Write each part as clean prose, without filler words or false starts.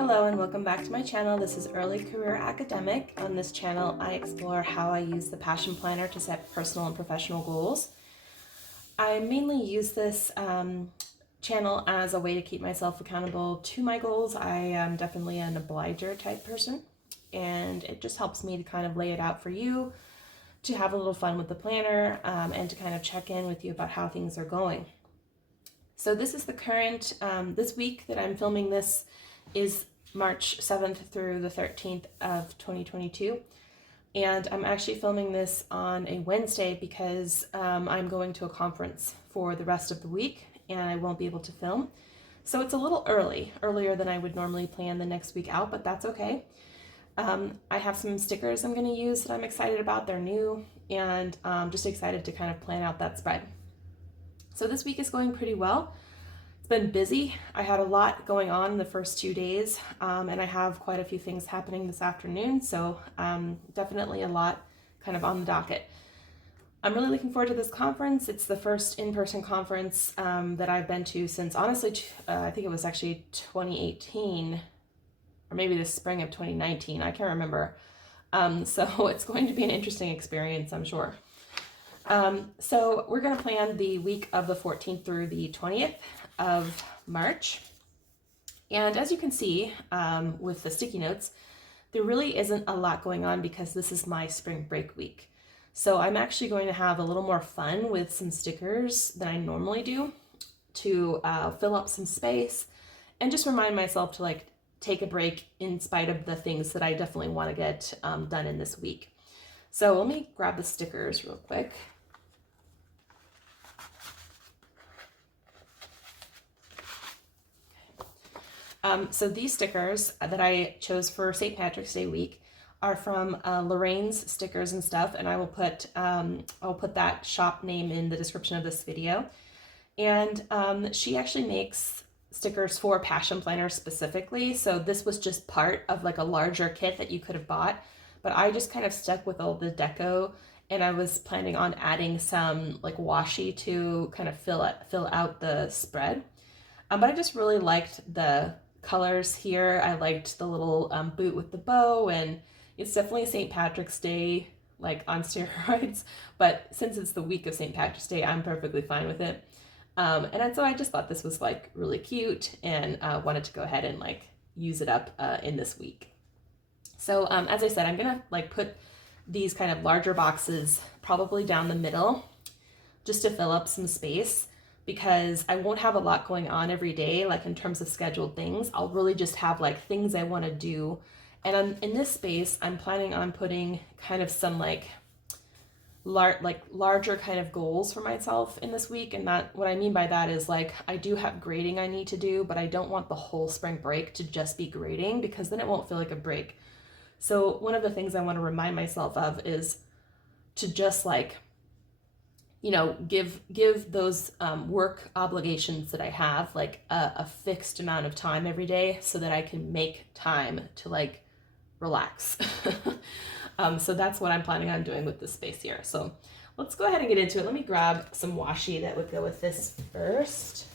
Hello and welcome back to my channel. This is Early Career Academic. On this channel, I explore how I use the Passion Planner to set personal and professional goals. I mainly use this channel as a way to keep myself accountable to my goals. I am definitely an obliger type person, and it just helps me to kind of lay it out for you, to have a little fun with the planner, and to kind of check in with you about how things are going. So this is the current, this week that I'm filming this is March 7th through the 13th of 2022. And I'm actually filming this on a Wednesday because I'm going to a conference for the rest of the week and I won't be able to film. So it's a little earlier than I would normally plan the next week out, but that's okay. I have some stickers I'm going to use that I'm excited about. They're new, and I'm just excited to kind of plan out that spread. So this week is going pretty well. It's been busy. I had a lot going on in the first 2 days, and I have quite a few things happening this afternoon, so definitely a lot kind of on the docket. I'm really looking forward to this conference. It's the first in-person conference that I've been to since, honestly, I think it was actually 2018, or maybe the spring of 2019. I can't remember. So it's going to be an interesting experience, I'm sure. So we're going to plan the week of the 14th through the 20th of March. And as you can see with the sticky notes, there really isn't a lot going on because this is my spring break week. So I'm actually going to have a little more fun with some stickers than I normally do to fill up some space and just remind myself to like take a break in spite of the things that I definitely want to get done in this week. So let me grab the stickers real quick. So these stickers that I chose for St. Patrick's Day week are from LyRainzStickerznStuff, and I will put I'll put that shop name in the description of this video. And she actually makes stickers for Passion Planners specifically, so this was just part of like a larger kit that you could have bought, but I just kind of stuck with all the deco, and I was planning on adding some like washi to kind of fill out the spread. But I just really liked the colors here. I liked the little boot with the bow, and it's definitely St. Patrick's Day, like on steroids, but since it's the week of St. Patrick's Day, I'm perfectly fine with it. And so I just thought this was like really cute, and wanted to go ahead and like use it up in this week. So as I said, I'm gonna like put these kind of larger boxes probably down the middle just to fill up some space, because I won't have a lot going on every day, like in terms of scheduled things. I'll really just have like things I want to do. And in this space, I'm planning on putting kind of some like larger kind of goals for myself in this week. And that, what I mean by that is like, I do have grading I need to do, but I don't want the whole spring break to just be grading, because then it won't feel like a break. So one of the things I want to remind myself of is to just like, you know, give those work obligations that I have like a fixed amount of time every day, so that I can make time to like relax. So that's what I'm planning on doing with this space here. So let's go ahead and get into it. Let me grab some washi that would go with this first.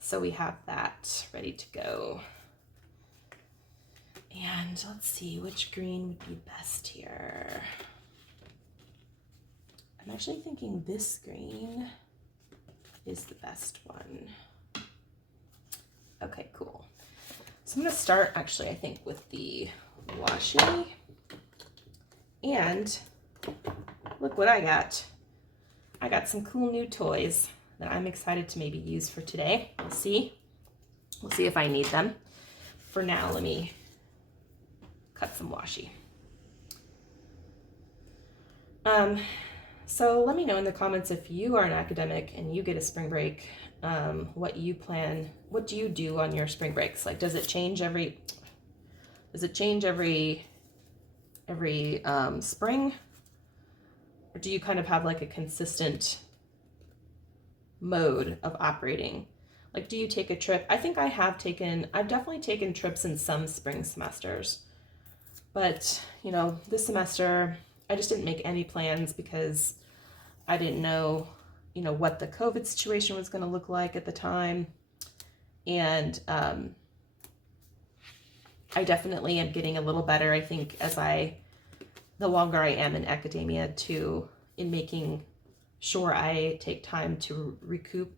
So we have that ready to go. And let's see which green would be best here. I'm actually thinking this green is the best one. Okay, cool. So I'm gonna start actually, I think, with the washi. And look what I got. I got some cool new toys that I'm excited to maybe use for today. We'll see. We'll see if I need them. For now, let me cut some washi. So let me know in the comments if you are an academic and you get a spring break, what you plan, what do you do on your spring breaks? Like, does it change every spring? Or do you kind of have like a consistent mode of operating? Like, do you take a trip? I think I've definitely taken trips in some spring semesters, but you know, this semester I just didn't make any plans because I didn't know, you know, what the COVID situation was going to look like at the time. And I definitely am getting a little better, I think, the longer I am in academia in making sure I take time to recoup.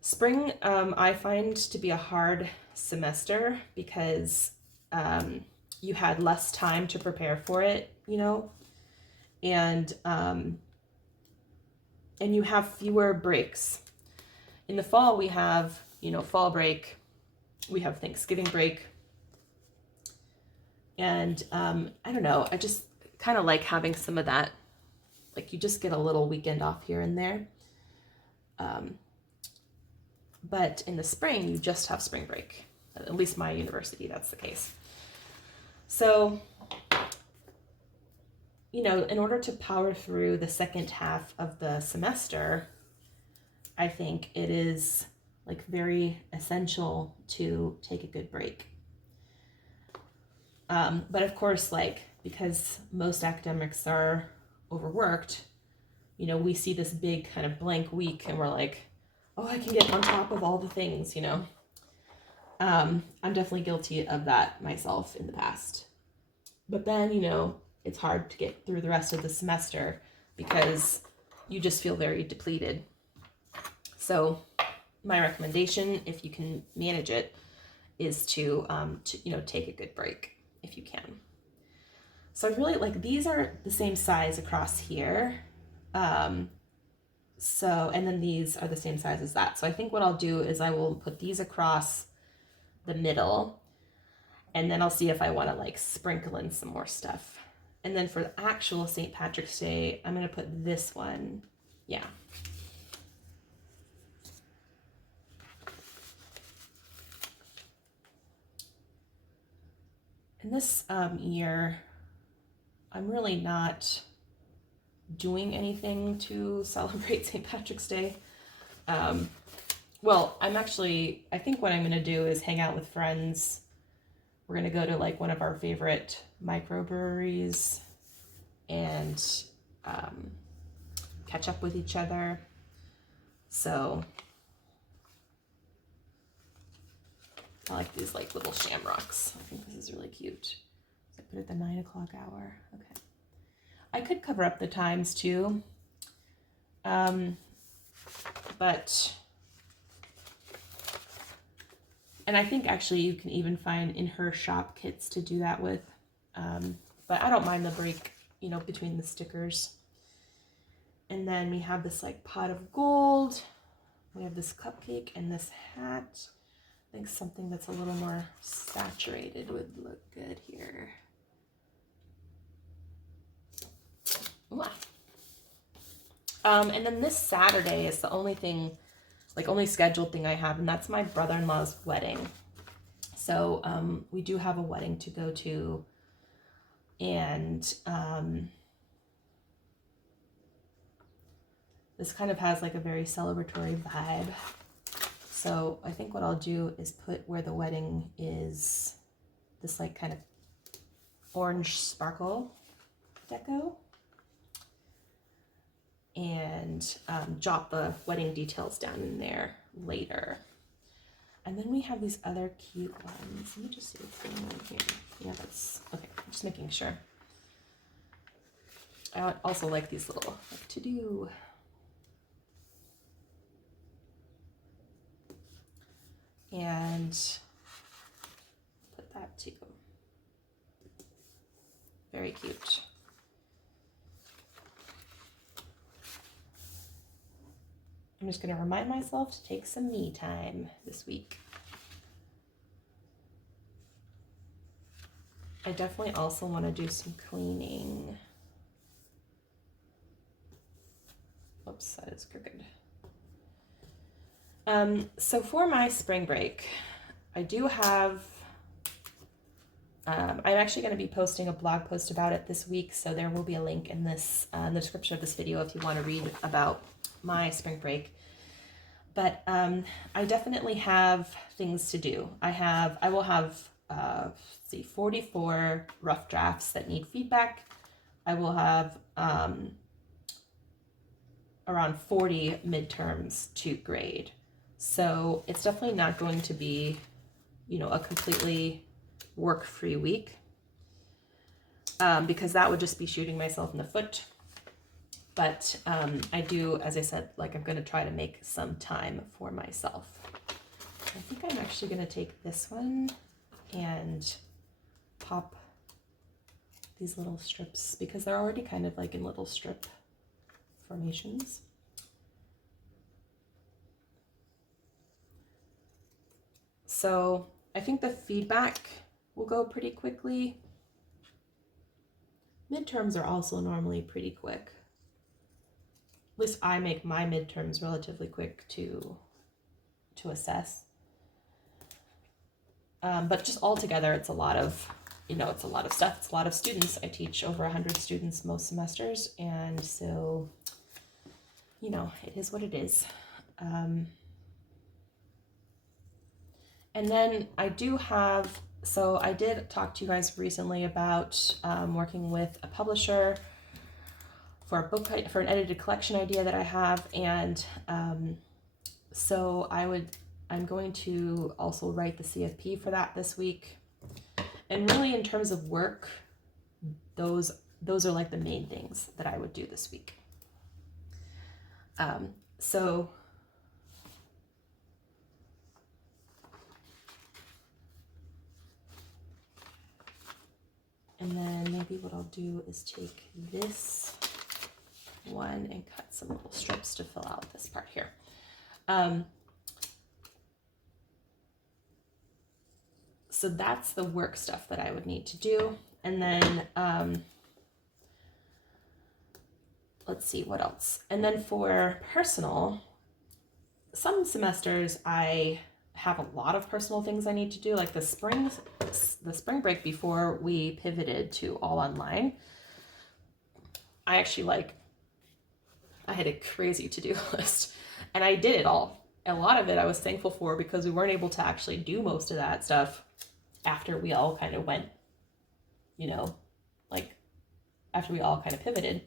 Spring, I find to be a hard semester because you had less time to prepare for it, you know, and you have fewer breaks. In the fall, we have, you know, fall break, we have Thanksgiving break, and I don't know, I just kind of like having some of that. Like, you just get a little weekend off here and there. But in the spring, you just have spring break. At least my university, that's the case. So, you know, in order to power through the second half of the semester, I think it is like very essential to take a good break. But of course, like, because most academics are overworked, you know, we see this big kind of blank week and we're like, oh, I can get on top of all the things, you know. I'm definitely guilty of that myself in the past. But then, you know, it's hard to get through the rest of the semester because you just feel very depleted. So my recommendation, if you can manage it, is to you know, take a good break if you can. So I really like, these are the same size across here. So, and then these are the same size as that. So I think what I'll do is I will put these across the middle, and then I'll see if I want to like sprinkle in some more stuff. And then for the actual St. Patrick's Day, I'm going to put this one. Yeah. And this year, I'm really not doing anything to celebrate St. Patrick's Day. Well, I think what I'm going to do is hang out with friends. We're going to go to like one of our favorite microbreweries and catch up with each other. So I like these like little shamrocks. I think this is really cute. So I put it at the 9 o'clock hour. Okay. I could cover up the times too. But, and I think actually you can even find in her shop kits to do that with. But I don't mind the break, you know, between the stickers. And then we have this like pot of gold. We have this cupcake and this hat. I think something that's a little more saturated would look good here. Wow. And then this Saturday is the only thing, like only scheduled thing I have, and that's my brother-in-law's wedding. So we do have a wedding to go to, and this kind of has like a very celebratory vibe. So I think what I'll do is put where the wedding is this like kind of orange sparkle deco, and jot the wedding details down in there later. And then we have these other cute ones. Let me just see what's going on here. Yeah, that's okay. I'm just making sure. I also like these little like to do. And put that too. Very cute. I'm just going to remind myself to take some me time this week. I definitely also want to do some cleaning. Oops, that is crooked. So for my spring break, I do have, I'm actually going to be posting a blog post about it this week, so there will be a link in this, in the description of this video if you want to read about my spring break. But I definitely have things to do. I will have, 44 rough drafts that need feedback. I will have around 40 midterms to grade. So it's definitely not going to be, you know, a completely work-free week, because that would just be shooting myself in the foot. But I do, as I said, like I'm going to try to make some time for myself. I think I'm actually going to take this one and pop these little strips because they're already kind of like in little strip formations. So I think the feedback will go pretty quickly. Midterms are also normally pretty quick. At least I make my midterms relatively quick to assess. But just altogether, it's a lot of, it's a lot of stuff. It's a lot of students. I teach over 100 students most semesters. And so, it is what it is. And then I do have, so I did talk to you guys recently about working with a publisher for a book, for an edited collection idea that I have. And so I'm going to also write the CFP for that this week. And really in terms of work, those are like the main things that I would do this week. So and then maybe what I'll do is take this one and cut some little strips to fill out this part here. So that's the work stuff that I would need to do. And then let's see what else. And then for personal, some semesters I have a lot of personal things I need to do, like the spring break before we pivoted to all online. I actually I had a crazy to-do list and I did it all. A lot of it I was thankful for because we weren't able to actually do most of that stuff after we all kind of went, after we all kind of pivoted.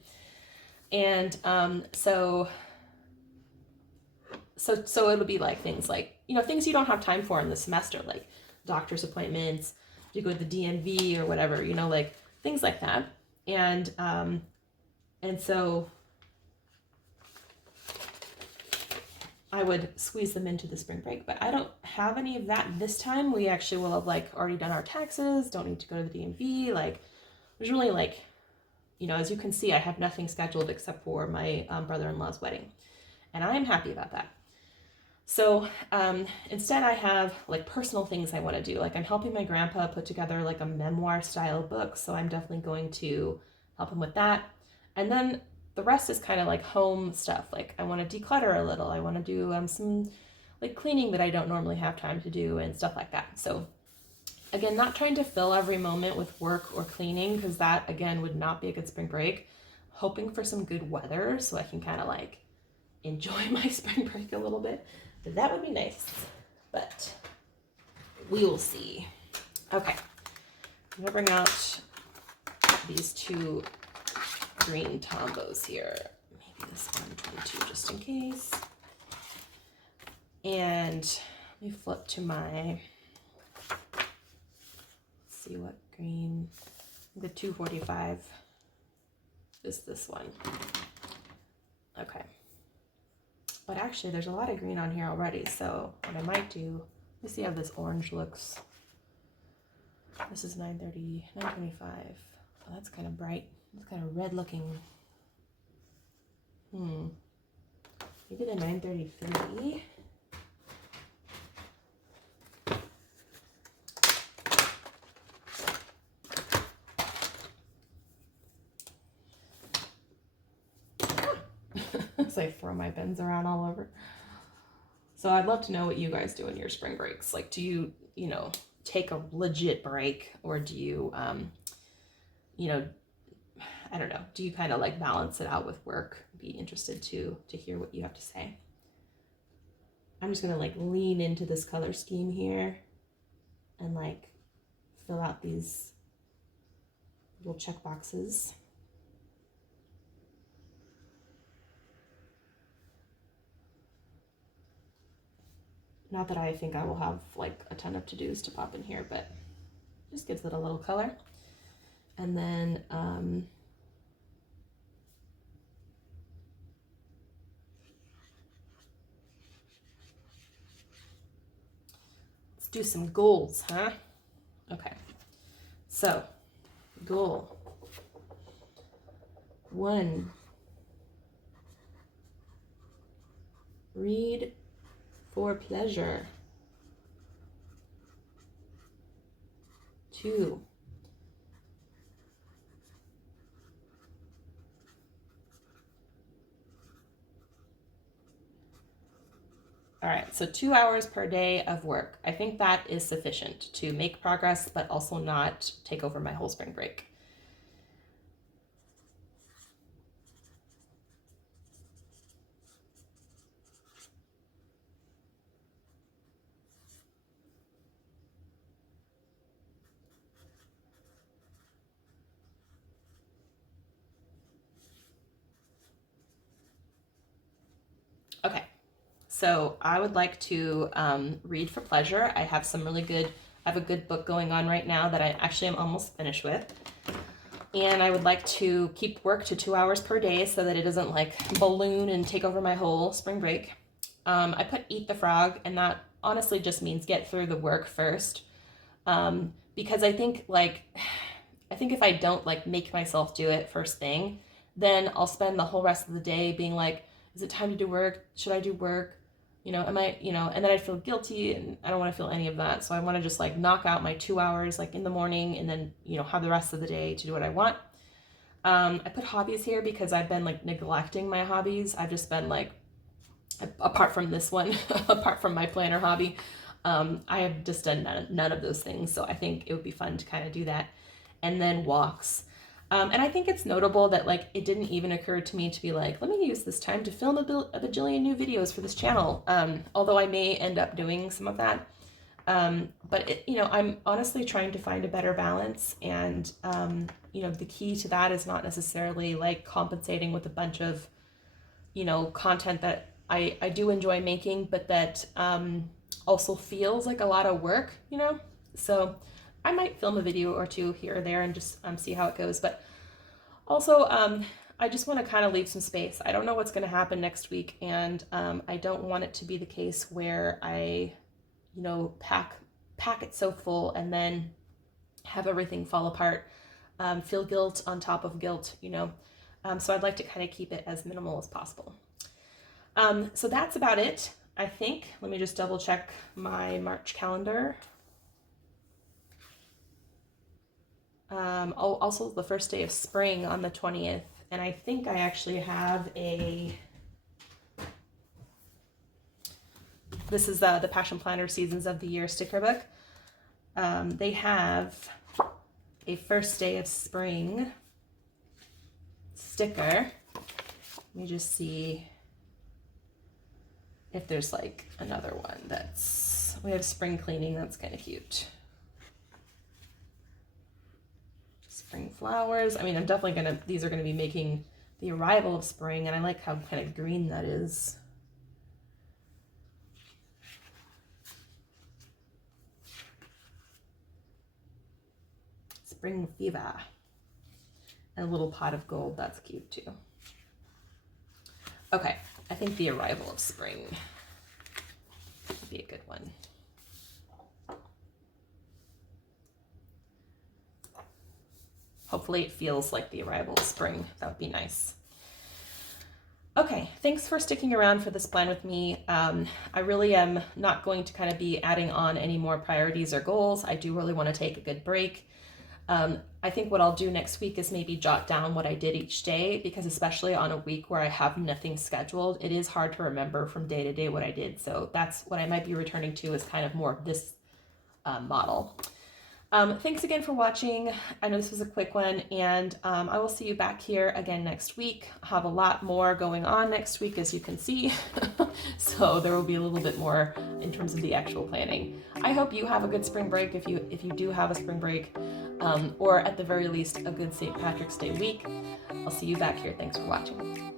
And so it'll be like things like, things you don't have time for in the semester, like doctor's appointments, you go to the DMV or whatever, like things like that. And so I would squeeze them into the spring break, but I don't have any of that this time. We actually will have already done our taxes, don't need to go to the DMV. There's really as you can see, I have nothing scheduled except for my brother-in-law's wedding. And I'm happy about that. So instead I have personal things I want to do. I'm helping my grandpa put together a memoir style book. So I'm definitely going to help him with that. And then the rest is kind of home stuff. I want to declutter a little. I want to do some cleaning that I don't normally have time to do and stuff like that. So again, not trying to fill every moment with work or cleaning because that again would not be a good spring break. Hoping for some good weather so I can kind of enjoy my spring break a little bit. That would be nice, but we will see. Okay, I'm gonna bring out these two green Tombos here. Maybe this 122 just in case. And let me flip to my, let's see what green, the 245 is this one. Okay. But actually, there's a lot of green on here already, so what I might do, let me see how this orange looks. This is 930, 925. Oh, that's kind of bright. It's kind of red looking. Maybe the 933. As I throw my bins around all over. So I'd love to know what you guys do in your spring breaks. Do you, take a legit break, or do you, I don't know, do you kind of balance it out with work? Be interested to hear what you have to say. I'm just gonna lean into this color scheme here and fill out these little check boxes. Not that I think I will have a ton of to-dos to pop in here, but Just gives it a little color. And then let's do some goals, huh? Okay, so goal 1, read for pleasure. 2, all right, so 2 hours per day of work. I think that is sufficient to make progress, but also not take over my whole spring break. Okay, so I would like to read for pleasure. I have a good book going on right now that I actually am almost finished with. And I would like to keep work to 2 hours per day so that it doesn't like balloon and take over my whole spring break. I put eat the frog, and that honestly just means get through the work first. Because I think if I don't like make myself do it first thing, then I'll spend the whole rest of the day being like, is it time to do work? Should I do work? Am I, and then I'd feel guilty, and I don't want to feel any of that. So I want to just like knock out my 2 hours like in the morning, and then, have the rest of the day to do what I want. I put hobbies here because I've been like neglecting my hobbies. I've just been like, apart from this one, apart from my planner hobby, I have just done none of those things. So I think it would be fun to kind of do that. And then walks. And I think it's notable that like it didn't even occur to me to be like, let me use this time to film a bajillion new videos for this channel. Although I may end up doing some of that. But I'm honestly trying to find a better balance, and the key to that is not necessarily like compensating with a bunch of content that I do enjoy making, but that also feels like a lot of work, so I might film a video or two here or there and just see how it goes. But also I just want to kind of leave some space. I don't know what's going to happen next week, and I don't want it to be the case where I pack it so full and then have everything fall apart, feel guilt on top of guilt, so I'd like to kind of keep it as minimal as possible. So that's about it, I think. Let me just double check my March calendar. Also the first day of spring on the 20th, and I think I actually have this is the Passion Planner Seasons of the Year sticker book. They have a first day of spring sticker. Let me just see if there's like another one we have spring cleaning. That's kind of cute. Spring flowers. I mean, I'm definitely these are gonna be making the arrival of spring, and I like how kind of green that is. Spring fever. And a little pot of gold, that's cute too. Okay, I think the arrival of spring would be a good one. Hopefully it feels like the arrival of spring. That would be nice. Okay, thanks for sticking around for this plan with me. I really am not going to kind of be adding on any more priorities or goals. I do really want to take a good break. I think what I'll do next week is maybe jot down what I did each day, because especially on a week where I have nothing scheduled, it is hard to remember from day to day what I did. So that's what I might be returning to, is kind of more of this model. Thanks again for watching. I know this was a quick one, and I will see you back here again next week. I'll have a lot more going on next week, as you can see. So there will be a little bit more in terms of the actual planning. I hope you have a good spring break if you do have a spring break, or at the very least a good St. Patrick's Day week. I'll see you back here. Thanks for watching.